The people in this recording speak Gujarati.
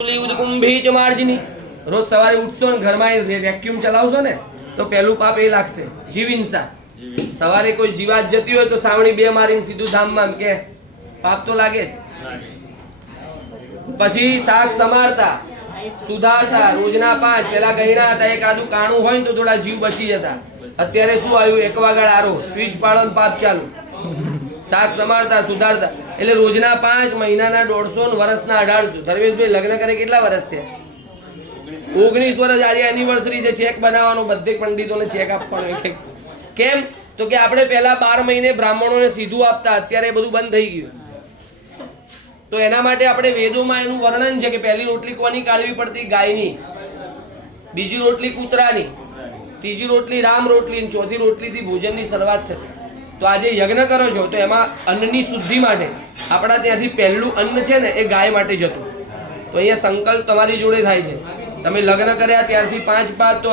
કુંભી ચ માર્જની રોજ સવારે ઉઠશો ને ઘરમાં વેક્યુમ ચલાવશો ને તો પહેલું પાપ એ લાગશે જીવિંસા. સવારે કોઈ જીવાત જતી હોય તો સાવણી બે મારીને સીધું ધામમાં કે પાપ તો લાગે જ. પછી શાક સમારતા સુધારતા રોજના 5 પેલા ગયણા હતા એક આદુ કાણું હોય ને તો થોડા જીવ બચી જતા. અત્યારે શું આવ્યું એક વાગડ આરો સ્વિચ પાડો પાપ ચાલુ. શાક સમારતા સુધારતા એટલે રોજના 5 મહિનાના 150 વર્ષના 1800. ધર્મેશભાઈ લગ્ન કરે કેટલા વર્ષ થયા? 19 વર્ષ. આજે એનિવર્સરી છે. ચેક બનાવવાનો બધે પંડિતોને ચેક આપવાનો. કેમ તો કે આપણે પહેલા 12 મહિને બ્રાહ્મણોને સીધું આપતા, અત્યારે બધું બંધ થઈ ગયું. તો એના માટે આપણે વેદોમાં એનું વર્ણન છે કે પહેલી રોટલી કોની કાઢવી પડતી? ગાયની. બીજી રોટલી કૂતરાની, ત્રીજી રોટલી રામ રોટલી, ચોથી રોટલીથી ભોજનની શરૂઆત થતી. તો આજે યજ્ઞ કરો છો તો એમાં અન્નની શુદ્ધિ માટે આપણા ત્યાંથી પહેલું અન્ન છે ને એ ગાય માટે જતું. તો અહીંયા સંકલ્પ તમારી જોડે થાય છે. તમે લગ્ન કર્યા ત્યારથી 5 પાપ તો